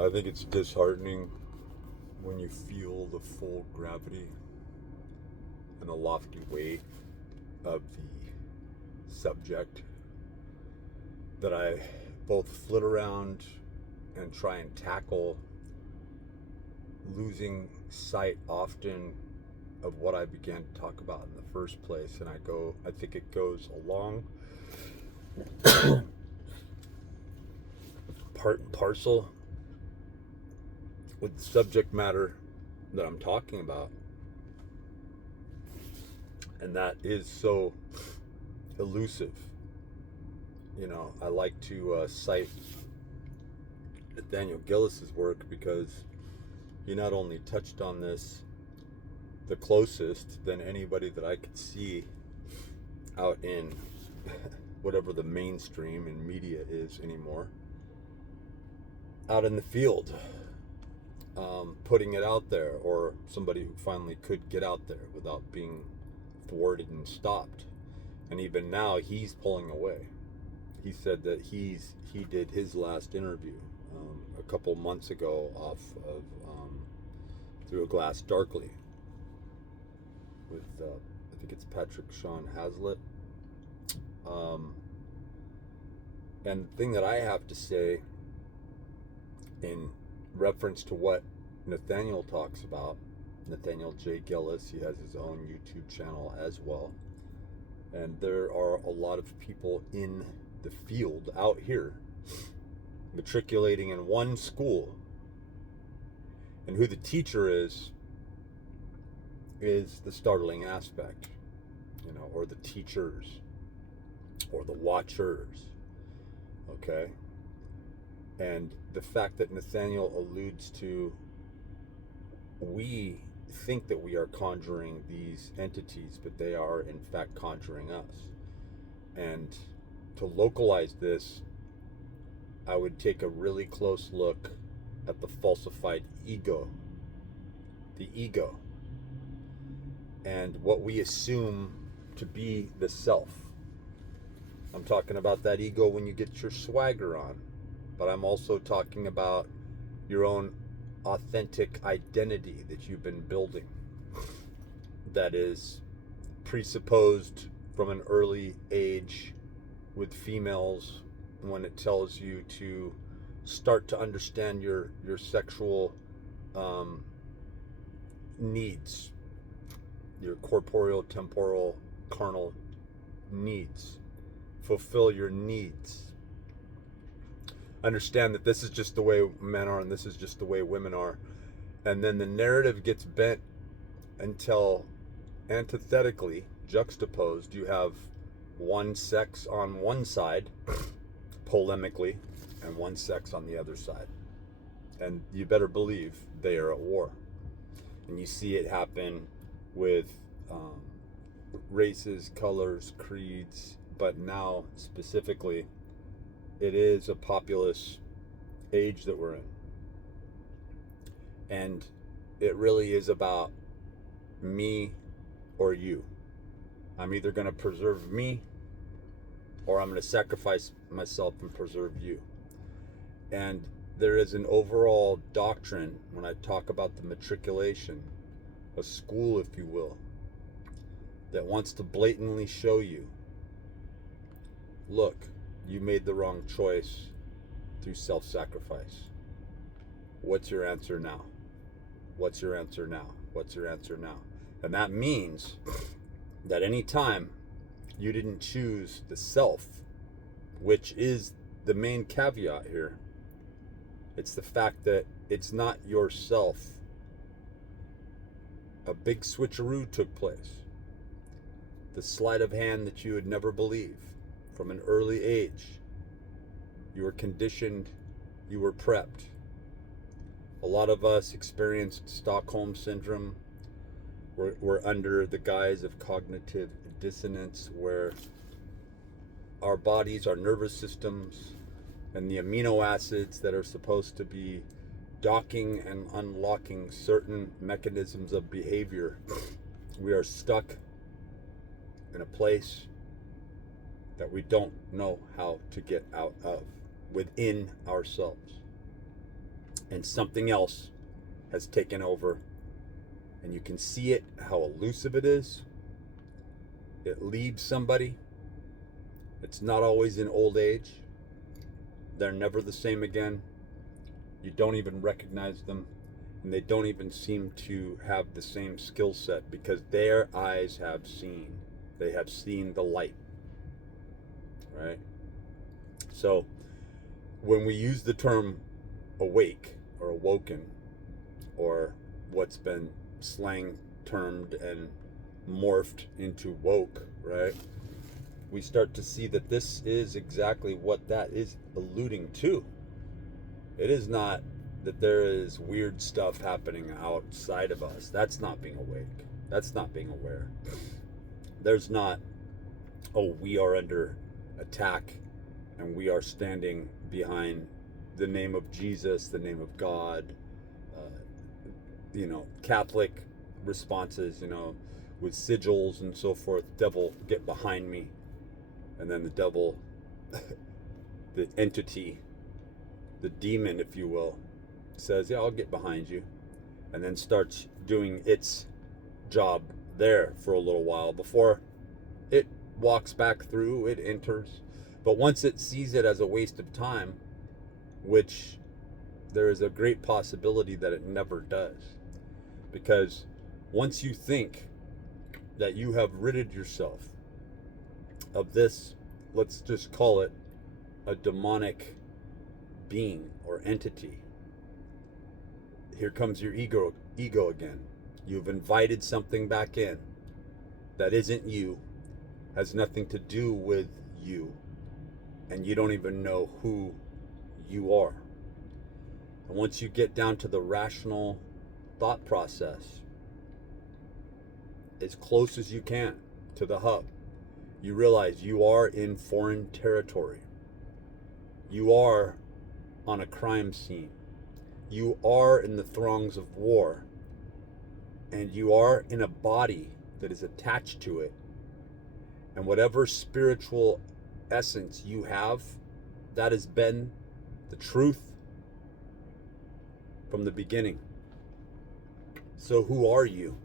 I think it's disheartening when you feel the full gravity and the lofty weight of the subject that I both flit around and try and tackle, losing sight often of what I began to talk about in the first place. And I think it goes along part and parcel with the subject matter that I'm talking about. And that is so elusive. You know, I like to cite Nathaniel Gillis's work because he not only touched on this the closest than anybody that I could see out in whatever the mainstream in media is anymore, out in the field, putting it out there, or somebody who finally could get out there without being thwarted and stopped. And even now he's pulling away. He said that he did his last interview a couple months ago off of Through a Glass Darkly with I think it's Patrick Sean Hazlitt. And the thing that I have to say in reference to what Nathaniel talks about, Nathaniel J. Gillis, he has his own YouTube channel as well. And there are a lot of people in the field out here matriculating in one school. And who the teacher is the startling aspect, you know, or the teachers, or the watchers, okay? And the fact that Nathaniel alludes to, we think that we are conjuring these entities, but they are in fact conjuring us. And to localize this, I would take a really close look at the falsified ego. The ego. And what we assume to be the self. I'm talking about that ego when you get your swagger on. But I'm also talking about your own authentic identity that you've been building. That is presupposed from an early age with females, when it tells you to start to understand your sexual needs, your corporeal, temporal, carnal needs. Fulfill your needs. Understand that this is just the way men are and this is just the way women are. And then the narrative gets bent until antithetically juxtaposed, you have one sex on one side, polemically, and one sex on the other side. And you better believe they are at war. And you see it happen with races, colors, creeds, but now specifically, it is a populous age that we're in. And it really is about me or you. I'm either going to preserve me or I'm going to sacrifice myself and preserve you. And there is an overall doctrine when I talk about the matriculation, a school, if you will, that wants to blatantly show you, look, you made the wrong choice through self-sacrifice. What's your answer now? What's your answer now? What's your answer now? And that means that any time you didn't choose the self, which is the main caveat here, it's the fact that it's not yourself. A big switcheroo took place. The sleight of hand that you would never believe. From an early age, you were conditioned, you were prepped. A lot of us experienced Stockholm Syndrome. We're under the guise of cognitive dissonance, where our bodies, our nervous systems, and the amino acids that are supposed to be docking and unlocking certain mechanisms of behavior, we are stuck in a place that we don't know how to get out of within ourselves. and something else has taken over, and you can see it, how elusive it is. It leaves somebody. It's not always in old age. They're never the same again. You don't even recognize them, and they don't even seem to have the same skill set, because their eyes have seen. They have seen the light, right? So when we use the term awake or awoken, or what's been slang termed and morphed into woke, right? We start to see that this is exactly what that is alluding to. It is not that there is weird stuff happening outside of us. That's not being awake. That's not being aware. There's not, oh, we are under attack and we are standing behind the name of Jesus, the name of God, Catholic responses, with sigils and so forth. Devil, get behind me. And then the devil, the entity, the demon, if you will, says, yeah, I'll get behind you. And then starts doing its job there for a little while before it walks back through, it enters. But once it sees it as a waste of time, which there is a great possibility that it never does, because once you think that you have ridded yourself of this, let's just call it a demonic being or entity, here comes your ego again. You've invited something back in that isn't you, has nothing to do with you, and you don't even know who you are. And once you get down to the rational thought process, as close as you can to the hub, you realize you are in foreign territory. You are on a crime scene. You are in the throngs of war. And you are in a body that is attached to it. And whatever spiritual essence you have, that has been the truth from the beginning. So who are you?